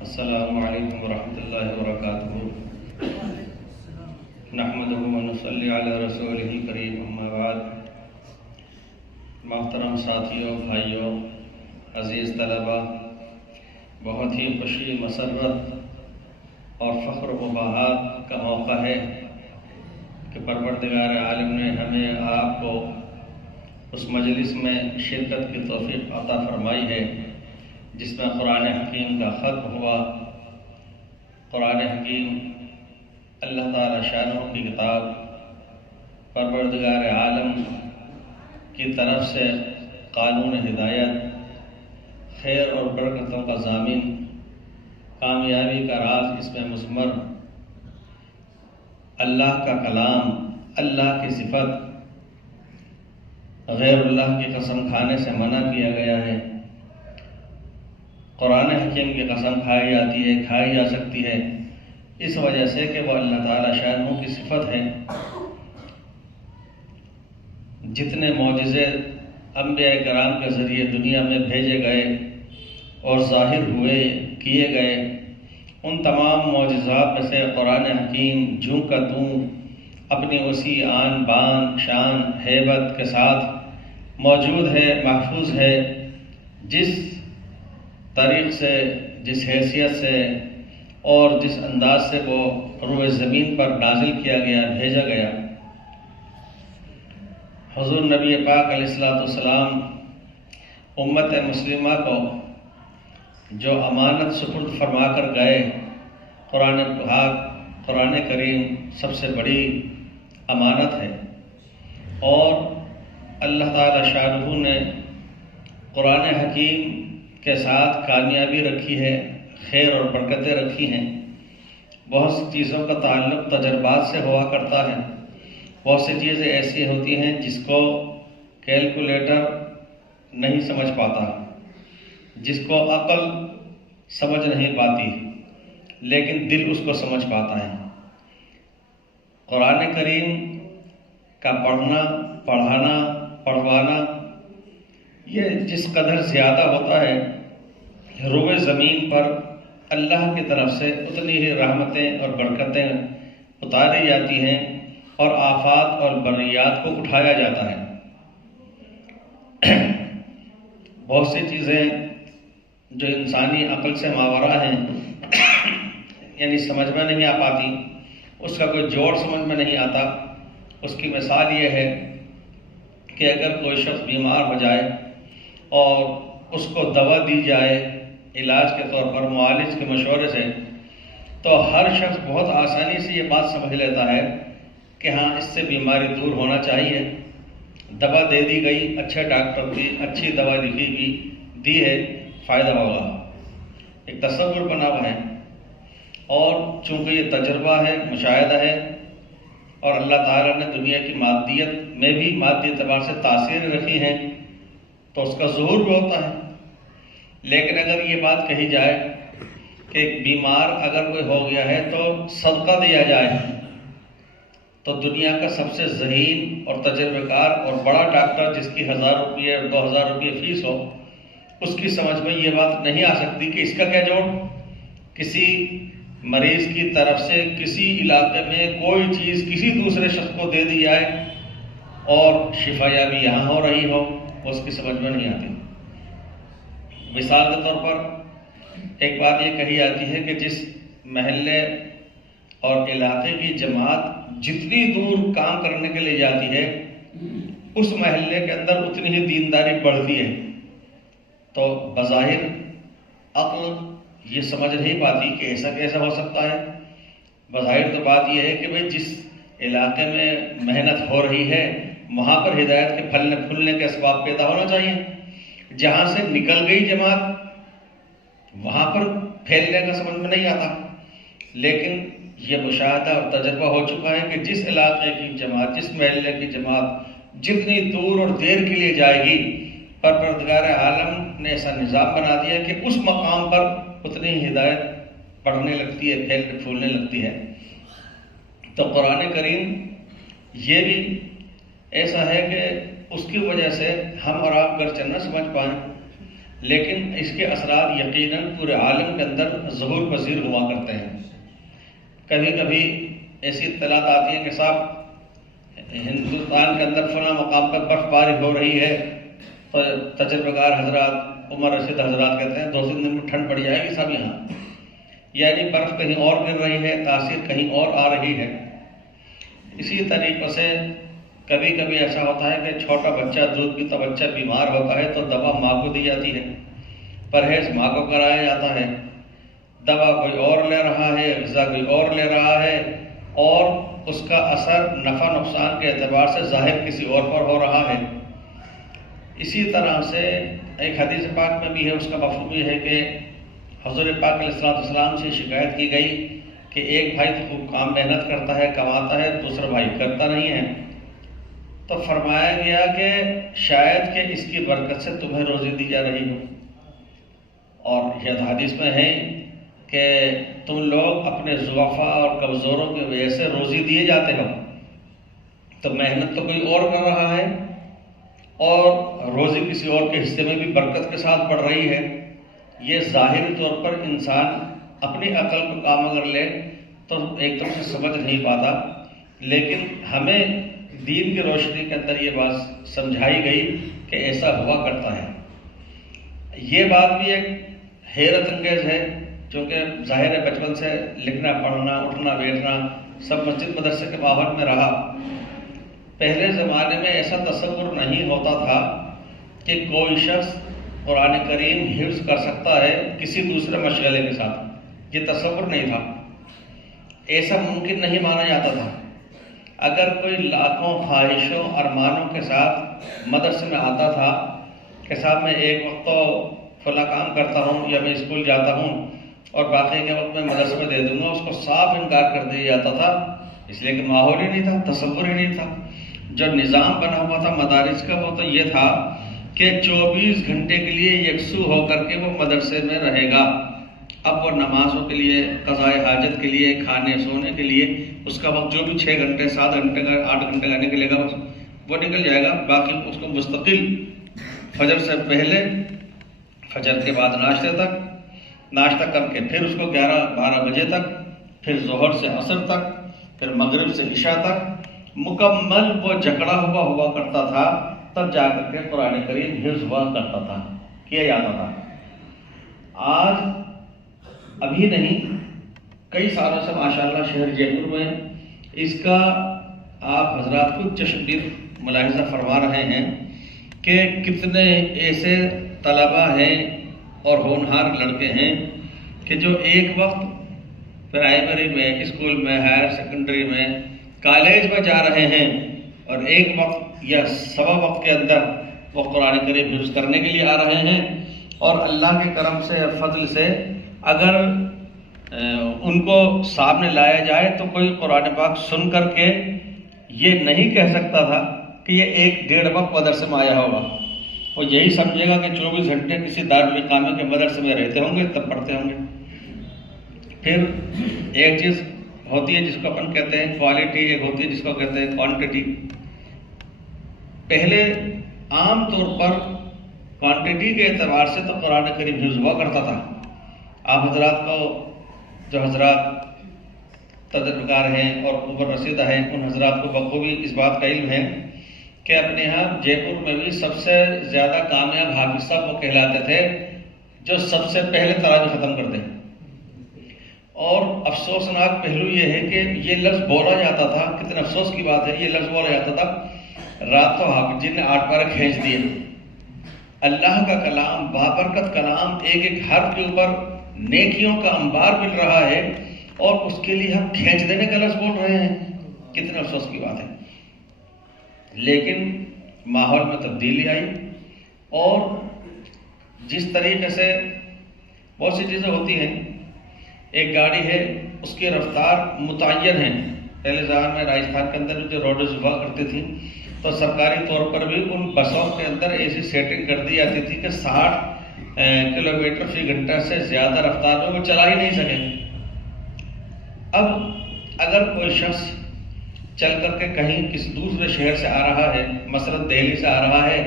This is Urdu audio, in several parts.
السلام علیکم ورحمۃ اللہ وبرکاتہ۔ نحمدہ و نصلی علی رسولہ الکریم، اما بعد۔ محترم ساتھیوں، بھائیوں، عزیز طلبہ، بہت ہی خوشی، مسرت اور فخر و بہار کا موقع ہے کہ پروردگار عالم نے ہمیں آپ کو اس مجلس میں شرکت کی توفیق عطا فرمائی ہے جس میں قرآن حکیم کا ختم ہوا۔ قرآن حکیم اللہ تعالی شانہ کی کتاب، پروردگار عالم کی طرف سے قانون ہدایت، خیر اور برکتوں کا ضامن، کامیابی کا راز اس میں مضمر، اللہ کا کلام، اللہ کی صفت، غیر اللہ کی قسم کھانے سے منع کیا گیا ہے۔ قرآن حکیم کی قسم کھائی جاتی ہے، کھائی جا سکتی ہے، اس وجہ سے کہ وہ اللہ تعالی شانہ کی صفت ہے۔ جتنے معجزے انبیاء کرام کے ذریعے دنیا میں بھیجے گئے اور ظاہر ہوئے، کیے گئے، ان تمام معجزات میں سے قرآن حکیم جوں کا توں اپنی وسیع آن بان شان ہیبت کے ساتھ موجود ہے، محفوظ ہے۔ جس طریق سے، جس حیثیت سے اور جس انداز سے وہ روئے زمین پر نازل کیا گیا، بھیجا گیا، حضور نبی پاک علیہ السلام امت مسلمہ کو جو امانت سپرد فرما کر گئے، قرآن پاک، قرآن کریم سب سے بڑی امانت ہے، اور اللہ تعالی شانہ نے قرآن حکیم کے ساتھ کامیابی رکھی ہے، خیر اور برکتیں رکھی ہیں۔ بہت سی چیزوں کا تعلق تجربات سے ہوا کرتا ہے، بہت سی چیزیں ایسی ہوتی ہیں جس کو کیلکولیٹر نہیں سمجھ پاتا، جس کو عقل سمجھ نہیں پاتی، لیکن دل اس کو سمجھ پاتا ہے۔ قرآن کریم کا پڑھنا، پڑھانا، پڑھوانا یہ جس قدر زیادہ ہوتا ہے، روئے زمین پر اللہ کی طرف سے اتنی ہی رحمتیں اور برکتیں اتاری جاتی ہیں اور آفات اور بریات کو اٹھایا جاتا ہے۔ بہت سی چیزیں جو انسانی عقل سے ماورا ہیں، یعنی سمجھ میں نہیں آ پاتی، اس کا کوئی جوڑ سمجھ میں نہیں آتا۔ اس کی مثال یہ ہے کہ اگر کوئی شخص بیمار ہو جائے اور اس کو دوا دی جائے علاج کے طور پر معالج کے مشورے سے، تو ہر شخص بہت آسانی سے یہ بات سمجھ لیتا ہے کہ ہاں اس سے بیماری دور ہونا چاہیے۔ دوا دے دی گئی، اچھے ڈاکٹر کی اچھی دوا لکھی گئی، دی ہے، فائدہ ہوگا، ایک تصور بنا ہوا ہے۔ اور چونکہ یہ تجربہ ہے، مشاہدہ ہے، اور اللہ تعالیٰ نے دنیا کی مادیت میں بھی مادی اعتبار سے تاثیر رکھی ہیں، تو اس کا ظہور بھی ہوتا ہے۔ لیکن اگر یہ بات کہی جائے کہ ایک بیمار اگر کوئی ہو گیا ہے تو صدقہ دیا جائے، تو دنیا کا سب سے ذہین اور تجربہ کار اور بڑا ڈاکٹر جس کی 1000 روپئے اور 2000 روپئے فیس ہو، اس کی سمجھ میں یہ بات نہیں آ سکتی کہ اس کا کیا جوڑ، کسی مریض کی طرف سے کسی علاقے میں کوئی چیز کسی دوسرے شخص کو دے دی جائے اور شفا یابی یہاں ہو رہی ہو، اس کی سمجھ میں نہیں آتی۔ مثال کے طور پر ایک بات یہ کہی جاتی ہے کہ جس محلے اور علاقے کی جماعت جتنی دور کام کرنے کے لیے جاتی ہے، اس محلے کے اندر اتنی ہی دینداری بڑھتی ہے۔ تو بظاہر عقل یہ سمجھ نہیں پاتی کہ ایسا کیسا ہو سکتا ہے۔ بظاہر تو بات یہ ہے کہ بھئی جس علاقے میں محنت ہو رہی ہے وہاں پر ہدایت کے پھلنے پھولنے کے اسباب پیدا ہونا چاہیے۔ جہاں سے نکل گئی جماعت وہاں پر پھیلنے کا سمجھ میں نہیں آتا۔ لیکن یہ مشاہدہ اور تجربہ ہو چکا ہے کہ جس علاقے کی جماعت، جس محلے کی جماعت جتنی دور اور دیر کے لیے جائے گی، پروردگار عالم نے ایسا نظام بنا دیا کہ اس مقام پر اتنی ہدایت پڑھنے لگتی ہے، پھیلنے پھولنے لگتی ہے۔ تو قرآن کریم یہ بھی ایسا ہے کہ اس کی وجہ سے ہم اور آپ گرچہ نہ سمجھ پائیں، لیکن اس کے اثرات یقیناً پورے عالم کے اندر ظہور پذیر ہوا کرتے ہیں۔ کبھی کبھی ایسی اطلاعات آتی ہیں کہ صاحب ہندوستان کے اندر فلاں مقام پر برف باری ہو رہی ہے، تو تجربہ کار حضرات، عمر رشید حضرات کہتے ہیں 2-3 دن میں ٹھنڈ پڑ جائے گی صاحب یہاں، یعنی برف کہیں اور گر رہی ہے، تاثیر کہیں اور آ رہی ہے۔ اسی طریقے سے کبھی کبھی ایسا ہوتا ہے کہ چھوٹا بچہ دودھ پیتا بچہ بیمار ہوتا ہے تو دوا ماں کو دی جاتی ہے، پرہیز ماں کو کرایا جاتا ہے، دوا کوئی اور لے رہا ہے، غذا کوئی اور لے رہا ہے، اور اس کا اثر نفع نقصان کے اعتبار سے ظاہر کسی اور پر ہو رہا ہے۔ اسی طرح سے ایک حدیث پاک میں بھی ہے، اس کا مفہوم یہ ہے کہ حضور پاک علیہ السلام سے شکایت کی گئی کہ ایک بھائی تو خوب کام محنت کرتا ہے، کماتا ہے، دوسرا بھائی کرتا نہیں ہے، تو فرمایا گیا کہ شاید کہ اس کی برکت سے تمہیں روزی دی جا رہی ہو، اور یہ حدیث میں ہے کہ تم لوگ اپنے ضعفاء اور کمزوروں کی وجہ سے روزی دیے جاتے ہو، تو محنت تو کوئی اور کر رہا ہے اور روزی کسی اور کے حصے میں بھی برکت کے ساتھ پڑ رہی ہے۔ یہ ظاہری طور پر انسان اپنی عقل کو کام اگر لے تو ایک دم سے سمجھ نہیں پاتا، لیکن ہمیں دین کی روشنی کے اندر یہ بات سمجھائی گئی کہ ایسا ہوا کرتا ہے۔ یہ بات بھی ایک حیرت انگیز ہے، چونکہ ظاہر ہے بچپن سے لکھنا پڑھنا اٹھنا بیٹھنا سب مسجد مدرسے کے ماحول میں رہا۔ پہلے زمانے میں ایسا تصور نہیں ہوتا تھا کہ کوئی شخص قرآن کریم حفظ کر سکتا ہے کسی دوسرے مشغلے کے ساتھ، یہ تصور نہیں تھا، ایسا ممکن نہیں مانا جاتا تھا۔ اگر کوئی لاکھوں خواہشوں ارمانوں کے ساتھ مدرسے میں آتا تھا کہ صاحب میں ایک وقت تو فلاں کام کرتا ہوں یا میں اسکول جاتا ہوں اور باقی کے وقت میں مدرسے میں دے دوں گا، اس کو صاف انکار کر دیا جاتا تھا، اس لیے کہ ماحول ہی نہیں تھا، تصور ہی نہیں تھا۔ جو نظام بنا ہوا تھا مدارس کا وہ تو یہ تھا کہ 24 گھنٹے کے لیے یکسو ہو کر کے وہ مدرسے میں رہے گا۔ اب وہ نمازوں کے لیے، قضاء حاجت کے لیے، کھانے سونے کے لیے اس کا وقت جو بھی 6 گھنٹے 7 گھنٹے کا 8 گھنٹے کا نکلے گا وہ نکل جائے گا، باقی اس کو مستقل فجر سے پہلے، فجر کے بعد ناشتے تک، ناشتہ کر کے پھر اس کو 11-12 بجے تک، پھر ظہر سے عصر تک، پھر مغرب سے عشاء تک مکمل وہ جکڑا ہوا کرتا تھا، تب جا کر کے قرآن کریم حفظ ہوا کرتا تھا، کیا جاتا تھا۔ آج ابھی نہیں، کئی سالوں سے ماشاءاللہ شہر جے پور میں اس کا آپ حضرات کو چشمدید ملاحظہ فرما رہے ہیں کہ کتنے ایسے طلباء ہیں اور ہونہار لڑکے ہیں کہ جو ایک وقت پرائمری میں، اسکول میں، ہائر سیکنڈری میں، کالج میں جا رہے ہیں، اور ایک وقت یا سوا وقت کے اندر وہ قرآن کریم حفظ کرنے کے لیے آ رہے ہیں، اور اللہ کے کرم سے فضل سے اگر ان کو سامنے لایا جائے تو کوئی قرآن پاک سن کر کے یہ نہیں کہہ سکتا تھا کہ یہ 1-1.5 وقت مدرسے میں آیا ہوگا، وہ یہی سمجھے گا کہ 24 گھنٹے کسی دارالاقامہ کے مدرسے میں رہتے ہوں گے تب پڑھتے ہوں گے۔ پھر ایک چیز ہوتی ہے جس کو اپن کہتے ہیں کوالٹی، ایک ہوتی ہے جس کو کہتے ہیں کوانٹٹی۔ پہلے عام طور پر کوانٹٹی کے اعتبار سے تو قرآن کریم حفظ ہوا کرتا تھا۔ آپ حضرات کو، جو حضرات تجربہ کار ہیں اور عمر رسیدہ ہیں، ان حضرات کو بخوبی اس بات کا علم ہے کہ اپنے یہاں جے پور میں بھی سب سے زیادہ کامیاب حافظ صاحب وہ کہلاتے تھے جو سب سے پہلے تراویح ختم کرتے ہیں۔ اور افسوسناک پہلو یہ ہے کہ یہ لفظ بولا جاتا تھا، کتنے افسوس کی بات ہے، یہ لفظ بولا جاتا تھا رات کو حافظ جن نے 8 پارے کھینچ دیے۔ اللہ کا کلام، بابرکت کلام، ایک ایک حرف کے اوپر نیکیوں کا انبار مل رہا ہے، اور اس کے لیے ہم کھینچ دینے کا لفظ بول رہے ہیں، کتنے افسوس کی بات ہے۔ لیکن ماحول میں تبدیلی آئی، اور جس طریقے سے بہت سی چیزیں ہوتی ہیں، ایک گاڑی ہے اس کی رفتار متعین ہے۔ پہلے زمانے میں راجستھان کے اندر جو روڈز ہوا کرتی تھیں تو سرکاری طور پر بھی ان بسوں کے اندر ایسی سیٹنگ کر دی جاتی تھی کہ 60 کلومیٹر فی گھنٹہ سے زیادہ رفتار میں وہ چلا ہی نہیں سکے۔ اب اگر کوئی شخص چل کر کے کہیں کسی دوسرے شہر سے آ رہا ہے، مثلا دہلی سے آ رہا ہے،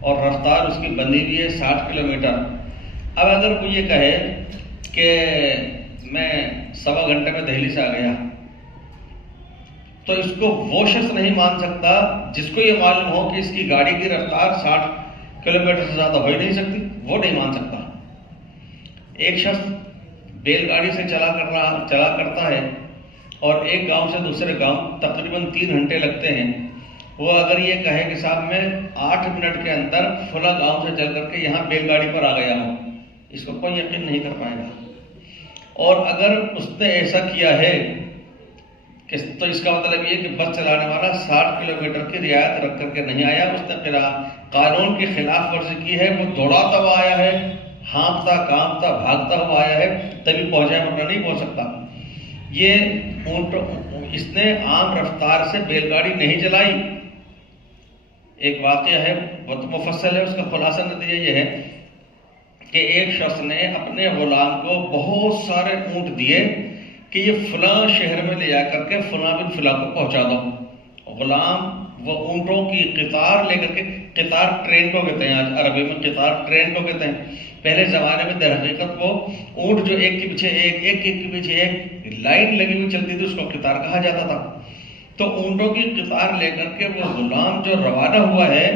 اور رفتار اس کی بندی ہوئی ہے 60 کلومیٹر۔ اب اگر کوئی یہ کہے کہ میں 1.25 گھنٹے میں دہلی سے آ گیا، تو اس کو وہ شخص نہیں مان سکتا جس کو یہ معلوم ہو کہ اس کی گاڑی کی رفتار 60 کلومیٹر سے زیادہ ہو ہی نہیں سکتی، وہ نہیں مان سکتا۔ ایک شخص بیل گاڑی سے چلا کرتا ہے اور ایک گاؤں سے دوسرے گاؤں تقریباً 3 گھنٹے لگتے ہیں، وہ اگر یہ کہے کہ صاحب میں 8 منٹ کے اندر فلاں گاؤں سے چل کر کے یہاں بیل گاڑی پر آ گیا ہوں، اس کو کوئی یقین نہیں کر پائے گا۔ اور اگر اس نے ایسا کیا ہے تو اس کا مطلب یہ کہ بس چلانے والا 60 کلومیٹر کی رعایت رکھ کر کے نہیں آیا، اس نے قانون کی خلاف ورزی کی ہے، وہ دوڑاتا ہوا آیا ہے، ہانپتا کانپتا بھاگتا ہوا آیا ہے، تبھی پہنچا ہے، ورنہ نہیں پہنچ سکتا۔ اس نے عام رفتار سے بیل گاڑی نہیں چلائی۔ ایک واقعہ ہے بہت مفصل ہے، اس کا خلاصہ نتیجہ یہ ہے کہ ایک شخص نے اپنے غلام کو بہت سارے اونٹ دیے کہ یہ فلاں شہر میں لے جا کر کے فلاں بن فلاں کو پہنچا دو۔ غلام وہ اونٹوں کی قطار لے کر کے، قطار ٹرین کو کہتے ہیں، آج عربی میں قطار ٹرین کو کہتے ہیں، پہلے زمانے میں در حقیقت وہ اونٹ جو ایک کے پیچھے ایک کے پیچھے ایک لائن لگی ہوئی چلتی تھی، اس کو قطار کہا جاتا تھا۔ تو اونٹوں کی قطار لے کر کے وہ غلام جو روانہ ہوا ہے،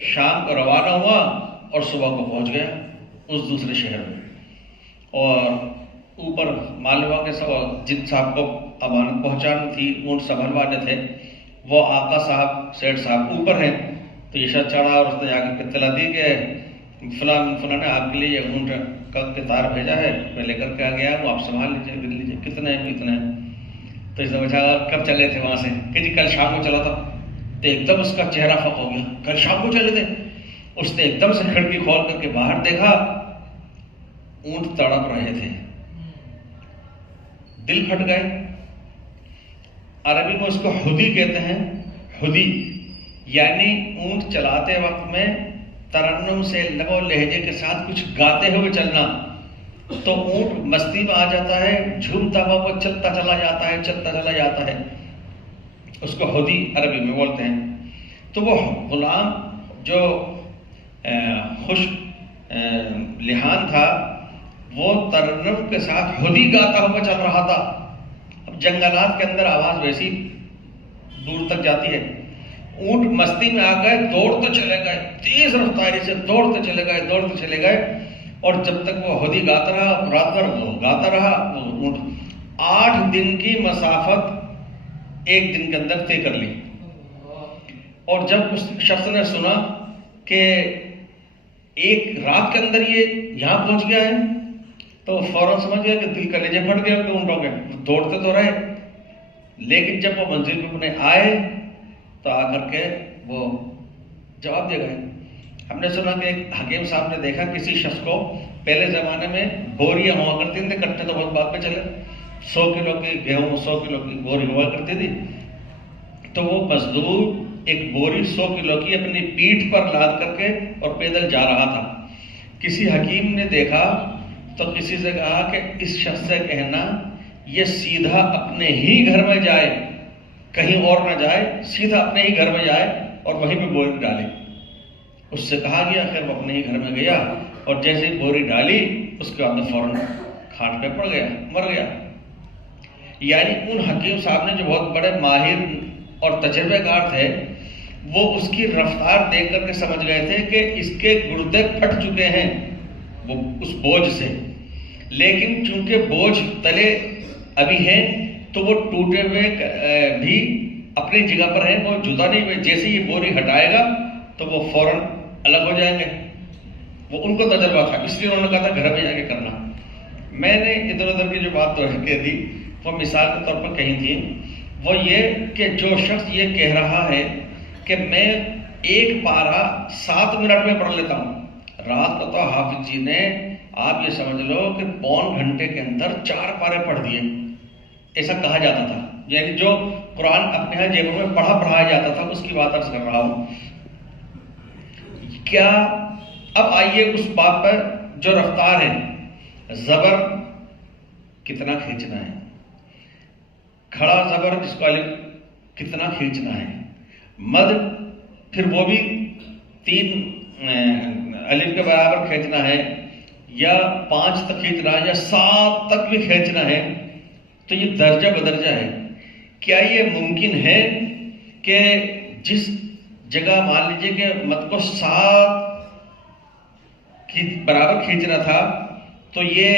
شام کو روانہ ہوا اور صبح کو پہنچ گیا اس دوسرے شہر میں۔ اور اوپر معلومہ کے سب جن صاحب کو امانت پہنچانی تھی، اونٹ سنبھلوانے تھے، وہ آقا صاحب سیٹھ صاحب اوپر ہیں، تو یہ شخص چڑھا اور اس نے جا کے اطلاع دی کہ فلاں نے آپ کے لیے یہ اونٹ کا قطار بھیجا ہے، میں لے کر کے آ گیا ہوں، آپ سنبھال لیجیے، کتنے ہیں؟ تو اس نے پوچھا کب چلے تھے وہاں سے؟ کہ جی کل شام کو چلا تھا۔ تو ایک دم اس کا چہرہ فق ہو گیا، کل شام کو چلے تھے؟ اس نے ایک دم سے کھڑکی کھول کر کے باہر دیکھا، اونٹ تڑپ رہے تھے، دل پھٹ گئے۔ عربی میں اس کو ہدی کہتے ہیں، ہدی یعنی اونٹ چلاتے وقت میں ترنم سے لگو لہجے کے ساتھ کچھ گاتے ہوئے چلنا، تو اونٹ مستی میں آ جاتا ہے، جھومتا ہوا وہ چلتا چلا جاتا ہے، اس کو ہدی عربی میں بولتے ہیں۔ تو وہ غلام جو خوش لحان تھا، وہ ترنم کے ساتھ ہدی گاتا ہوا چل رہا تھا۔ اب جنگلات کے اندر آواز ویسی دور تک جاتی ہے، اونٹ مستی میں آ گئے، دوڑتے چلے گئے، تیز رفتاری سے دوڑتے چلے گئے، اور جب تک وہ ہدی گاتا رہا، رات بھر وہ گاتا رہا، وہ اونٹ 8 دن کی مسافت ایک دن کے اندر طے کر لی۔ اور جب اس شخص نے سنا کہ ایک رات کے اندر یہ یہاں پہنچ گیا ہے، تو فوراً سمجھ گیا کہ دل کلیجے پھٹ گیا کہ اونٹوں کے، دوڑتے تو رہے، لیکن جب وہ منزل پہ اپنے آئے تو آ کر کے وہ جواب دے گئے۔ ہم نے سنا کہ ایک حکیم صاحب نے دیکھا کسی شخص کو، پہلے زمانے میں بوریاں ہوا کرتی تھیں، کٹے تو بہت بعد میں چلے، 100 کلو کی گیہوں 100 کلو کی بوری ہوا کرتی تھی، تو وہ مزدور ایک بوری 100 کلو کی اپنی پیٹھ پر لاد کر کے اور پیدل جا رہا تھا۔ کسی حکیم نے دیکھا تو کسی سے کہا کہ اس شخص سے کہنا یہ سیدھا اپنے ہی گھر میں جائے، کہیں اور نہ جائے، سیدھا اپنے ہی گھر میں جائے اور وہیں پہ بوری ڈالے۔ اس سے کہا گیا، خیر وہ اپنے ہی گھر میں گیا، اور جیسے ہی بوری ڈالی اس کے بعد فوراً کھاٹ پہ پڑ گیا، مر گیا۔ یعنی ان حکیم صاحب نے جو بہت بڑے ماہر اور تجربے کار تھے، وہ اس کی رفتار دیکھ کر کے سمجھ گئے تھے کہ اس کے گردے پھٹ چکے ہیں وہ اس بوجھ سے، لیکن چونکہ بوجھ تلے ابھی ہیں تو وہ ٹوٹے ہوئے بھی اپنی جگہ پر ہیں، وہ جدا نہیں ہوئے۔ جیسے یہ بوری ہٹائے گا تو وہ فوراً الگ ہو جائیں گے۔ وہ ان کو تجربہ تھا، اس لیے انہوں نے کہا تھا گھر میں جا کے کرنا۔ میں نے ادھر ادھر کی جو بات تو کہہ دی، وہ مثال کے طور پر کہی تھی، وہ یہ کہ جو شخص یہ کہہ رہا ہے کہ میں ایک پارہ 7 منٹ میں پڑھ لیتا ہوں، رات کو تو حافظ جی نے آپ یہ سمجھ لو کہ 1.25 گھنٹے کے اندر 4 پارے پڑھ دیے، ایسا کہا جاتا تھا۔ یعنی جو قرآن اپنے یہاں جیبوں میں پڑھایا جاتا تھا، اس کی بات عرض کر رہا ہوں۔ کیا اب آئیے اس بات پر جو رفتار ہے، زبر کتنا کھینچنا ہے، کھڑا زبر جس کو الف کتنا کھینچنا ہے، مد پھر وہ بھی 3 الف کے برابر کھینچنا ہے یا 5 تک کھینچنا ہے یا 7 تک بھی کھینچنا ہے، تو یہ درجہ بدرجہ ہے۔ کیا یہ ممکن ہے کہ جس جگہ مان لیجیے کہ مد کو 7 برابر کھینچنا تھا، تو یہ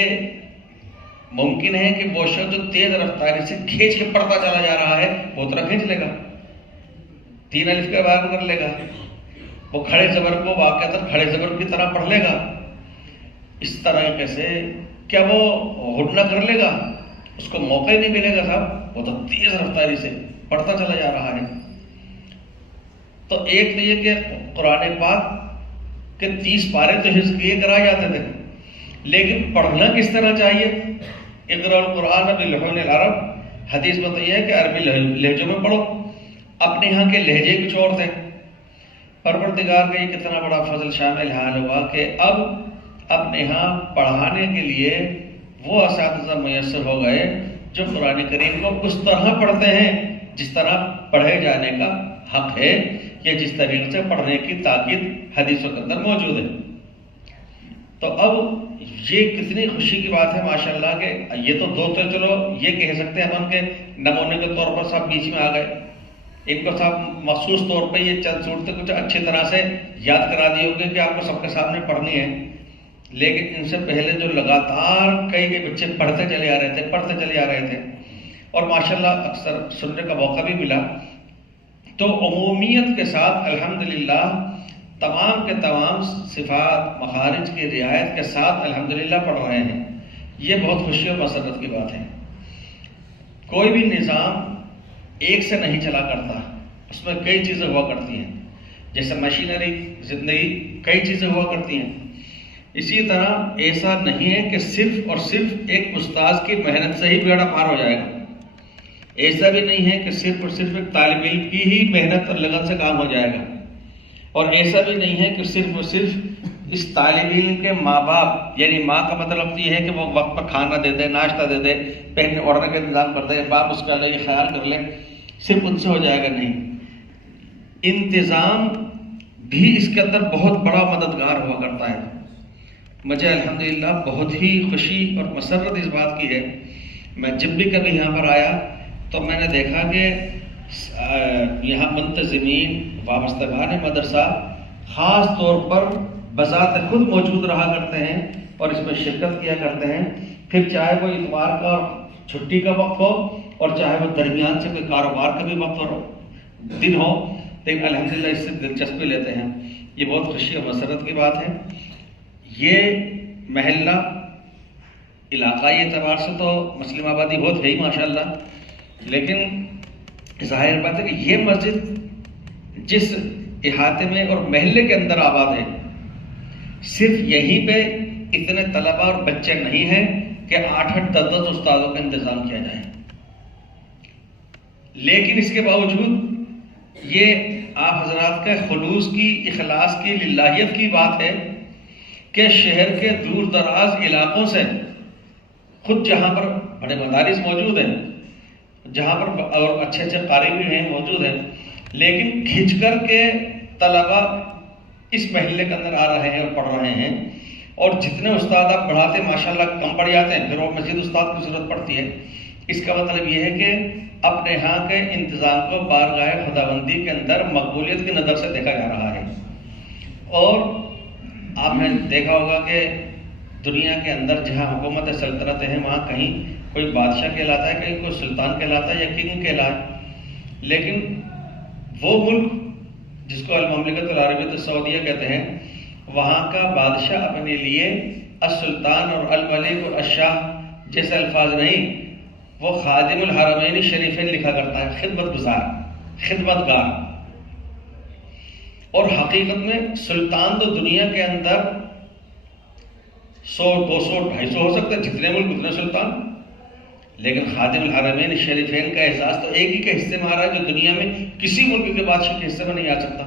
ممکن ہے کہ وہ شخص جو تیز رفتاری سے کھینچ کے پڑھتا چلا جا رہا ہے وہ اتنا کھینچ لے گا، 3 الف کے برابر کر لے گا، وہ کھڑے زبر کو واقعتاً کھڑے زبر کی طرح پڑھ لے گا۔ اس طریقے سے کیا وہ ہڈنا کر لے گا؟ اس کو موقع ہی نہیں ملے گا صاحب، وہ تو تیز رفتاری سے پڑھتا چلا جا رہا ہے۔ تو ایک تو یہ کہ قرآن پاک کے 30 پارے تو حفظ کیے کرائے جاتے تھے، لیکن پڑھنا کس طرح چاہیے؟ اقرأ القرآن باللحون العرب، حدیث بتائی ہے کہ عربی لہجوں میں پڑھو۔ اپنے یہاں کے لہجے کچھ اور تھے۔ پروردگار کا یہ کتنا بڑا فضل شامل حال ہوا کہ اب اپنے یہاں پڑھانے کے لیے وہ اساتذہ میسر ہو گئے جو قرآن کریم کو اس طرح پڑھتے ہیں جس طرح پڑھے جانے کا حق ہے، یا جس طریقے سے پڑھنے کی تاکید حدیثوں کے اندر موجود ہے۔ تو اب یہ کتنی خوشی کی بات ہے ماشاءاللہ کہ یہ تو دو تو چلو یہ کہہ سکتے ہیں ہم کے نمونے کے طور پر صاحب بیچ میں آ گئے، ان کو صاحب مخصوص طور پہ یہ چند صورتیں کچھ اچھی طرح سے یاد کرا دی ہوگی کہ آپ کو سب کے سامنے پڑھنی ہے، لیکن ان سے پہلے جو لگاتار کئی بچے پڑھتے چلے آ رہے تھے اور ماشاءاللہ اکثر سننے کا موقع بھی ملا، تو عمومیت کے ساتھ الحمدللہ تمام کے تمام صفات مخارج کی رعایت کے ساتھ الحمدللہ پڑھ رہے ہیں۔ یہ بہت خوشی اور مسرت کی بات ہے۔ کوئی بھی نظام ایک سے نہیں چلا کرتا، اس میں کئی چیزیں ہوا کرتی ہیں، جیسے مشینری زندگی کئی چیزیں ہوا کرتی ہیں، اسی طرح ایسا نہیں ہے کہ صرف اور صرف ایک استاذ کی محنت سے ہی بیڑا پار ہو جائے گا، ایسا بھی نہیں ہے کہ صرف اور صرف ایک طالب علم کی ہی محنت اور لگن سے کام ہو جائے گا، اور ایسا بھی نہیں ہے کہ صرف اور صرف اس طالب علم کے ماں باپ، یعنی ماں کا مطلب یہ ہے کہ وہ وقت پر کھانا دے دے، ناشتہ دے دے، پہننے اوڑھنے کا انتظام کر دے، باپ اس کا لئے خیال کر لے، صرف ان سے ہو جائے گا نہیں، انتظام بھی اس کے اندر بہت بڑا مددگار ہوا کرتا ہے۔ مجھے الحمدللہ بہت ہی خوشی اور مسرت اس بات کی ہے، میں جب بھی کبھی یہاں پر آیا تو میں نے دیکھا کہ یہاں منتظمین وابستگان مدرسہ خاص طور پر بذات خود موجود رہا کرتے ہیں اور اس میں شرکت کیا کرتے ہیں، پھر چاہے وہ اتوار کا چھٹی کا وقت ہو اور چاہے وہ درمیان سے کوئی کاروبار کا بھی وقت ہو دن ہو، لیکن الحمدللہ اس سے دلچسپی لیتے ہیں۔ یہ بہت خوشی اور مسرت کی بات ہے۔ یہ محلہ علاقائی اعتبار سے تو مسلم آبادی بہت ہے ہی ماشاءاللہ، لیکن ظاہر بات ہے کہ یہ مسجد جس احاطے میں اور محلے کے اندر آباد ہے، صرف یہیں پہ اتنے طلباء اور بچے نہیں ہیں کہ 8-8 10 استادوں کا انتظام کیا جائے، لیکن اس کے باوجود یہ آپ حضرات کے خلوص کی، اخلاص کی، للہیت کی بات ہے کہ شہر کے دور دراز علاقوں سے خود جہاں پر بڑے مدارس موجود ہیں، جہاں پر اور اچھے اچھے قاری بھی ہیں موجود ہیں، لیکن کھنچ کر کے طلباء اس محلے کے اندر آ رہے ہیں اور پڑھ رہے ہیں، اور جتنے استاد آپ پڑھاتے ماشاءاللہ کم پڑھ جاتے ہیں، پھر وہ مزید استاد کی ضرورت پڑتی ہے۔ اس کا مطلب یہ ہے کہ اپنے ہاں کے انتظام کو بارگاہ خداوندی کے اندر مقبولیت کی نظر سے دیکھا جا رہا ہے۔ اور آپ نے دیکھا ہوگا کہ دنیا کے اندر جہاں حکومت سلطنتیں ہیں وہاں کہیں کوئی بادشاہ کہلاتا ہے، کہیں کوئی سلطان کہلاتا ہے یا کنگ کہلاتا، لیکن وہ ملک جس کو المملکت العربیۃ السعودیہ کہتے ہیں، وہاں کا بادشاہ اپنے لیے السلطان اور الملک اور الشاہ جیسے الفاظ نہیں، وہ خادم الحرمین شریفین لکھا کرتا ہے، خدمت گزار، خدمت گار۔ اور حقیقت میں سلطان تو دنیا کے اندر 100 200 250 ہو سکتے ہیں، جتنے ملک اتنے سلطان، لیکن خادم الحرمین شریفین کا احساس تو ایک ہی کے حصے میں آ رہا ہے جو دنیا میں کسی ملک کے بادشاہ کے حصے میں نہیں آ سکتا۔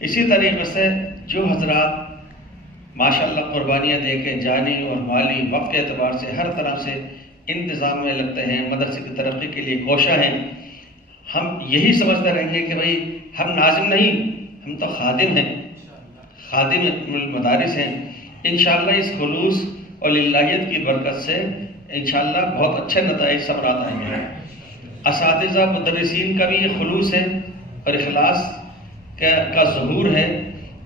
اسی طریقے سے جو حضرات ماشاءاللہ قربانیاں دے کے جانی اور مالی وقت کے اعتبار سے ہر طرح سے انتظام میں لگتے ہیں، مدرسے کی ترقی کے لیے کوشاں ہیں، ہم یہی سمجھتے رہیں گے کہ بھئی ہم ناظم نہیں، ہم تو خادم ہیں، خادم المدارس ہیں، انشاءاللہ اس خلوص اور للہیت کی برکت سے انشاءاللہ بہت اچھے نتائج ثمرات آئیں گے۔ اساتذہ مدرسین کا بھی یہ خلوص ہے اور اخلاص کا ظہور ہے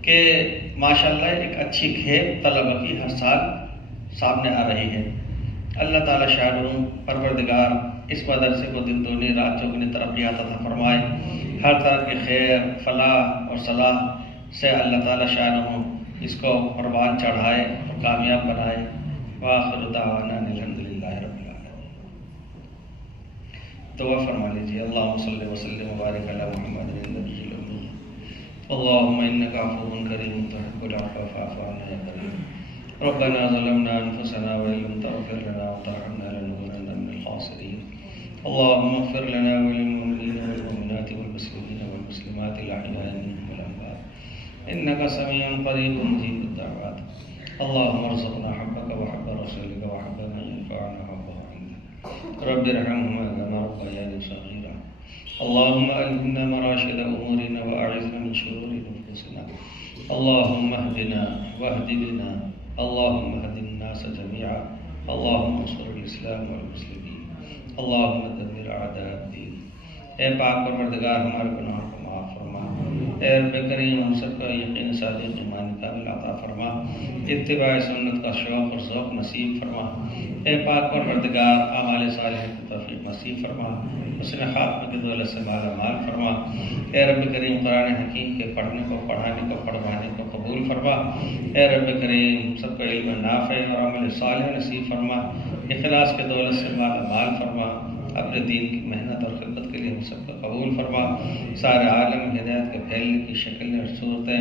کہ ماشاءاللہ ایک اچھی کھیپ طلبہ کی ہر سال سامنے آ رہی ہے۔ اللہ تعالیٰ شاعروں پروردگار اس مدرسے کو دن دگنی رات چوگنی ترقیات عطا فرمائے، ہر طرح کی خیر فلاح اور صلاح سے اللہ تعالیٰ شاعروں اس کو پروان چڑھائے اور کامیاب بنائے۔ وآخر دعوانا الحمدللہ رب العالمین۔ دعا فرما لیجیے۔ اللہم صلی وسلم وبارک علی محمد النبی الأمی۔ اللہم انک عفو کریم تحب العفو فاعف عنا یا کریم۔ ربنا ظلمنا انفسنا وان لم تغفر لنا وترحمنا لنكونن من الخاسرين۔ اللهم اغفر لنا وللمؤمنين والمؤمنات والمسلمين والمسلمات الأحياء منهم والأموات إنك سميع قريب مجيب الدعوات۔ اللهم ارزقنا حبك وحب رسولك وحب من ينفعنا حبه عندك رب ارحمهما كما ربياني صغيرا۔ اللهم ألهمنا مراشد أمورنا وأعذنا من شرور أنفسنا۔ اللهم اهدنا واهد بنا، اللهم اهد الناس جميعا، اللهم انصر الإسلام والمسلمين، اللهم دمر أعداء الدين۔ اے پاک پروردگار ہمارے گناہوں کو معاف فرما، اے رب کریم ہم سب کا یقین صادق ایمان کامل عطا فرما، اتباع سنت کا شوق اور ذوق نصیب فرما۔ اے پاک پروردگار اعمال صالحہ کی توفیق نصیب فرما، حسن خاتمہ کی دولت سے مالا مال فرما۔ اے رب کریم قرآن حکیم کے پڑھنے کو پڑھانے کو پڑھوانے کو قبول فرما۔ اے رب کریم سب کو علم نافع اور عمل صالح نصیب فرما، اخلاص کے دولت سے مالا مال فرما۔ اپنے دین کی محنت اور خدمت کے لیے ہم سب کو قبول فرما۔ سارے عالم ہدایت کے پھیلنے کی شکلیں اور صورتیں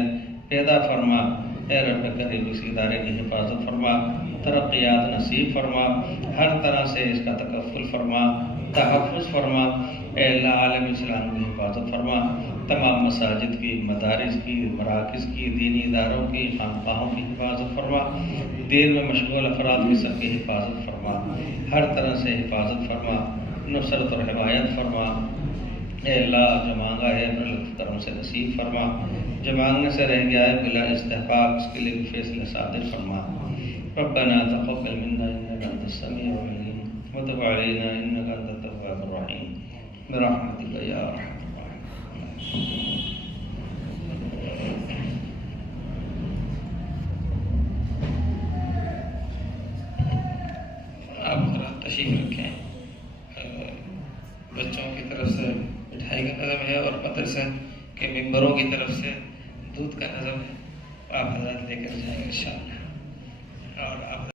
پیدا فرما۔ اے رب کریم اس ادارے کی حفاظت فرما، ترقیات نصیب فرما، ہر طرح سے اس کا تکفل فرما، تحفظ فرما۔ اے اللہ عالم اسلام کی حفاظت فرما، تمام مساجد کی، مدارس کی، مراکز کی، دینی اداروں کی، خانقاہوں کی حفاظت فرما، دین میں مشغول افراد کی سب کی حفاظت فرما، ہر طرح سے حفاظت فرما، نصرت اور حمایت فرما۔ اے اللہ جو مانگا ہے اپنے لطف کرم سے نصیب فرما، جو مانگنے سے رہ گیا ہے بلا استحقاق اس کے لیے فیصلے صادر فرما۔ ربنا تقبل منا انك انت السميع العليم وتب علينا انك انت التواب الرحيم برحمتك يا ارحم الراحمين۔ آپ حضرات تشریف رکھیں۔ بچوں کی طرف سے مٹھائی کا نظم ہے اور مدرسہ کے ممبروں کی طرف سے دودھ کا نظم ہے، آپ حضرات لے کر جائیں گے انشاءاللہ۔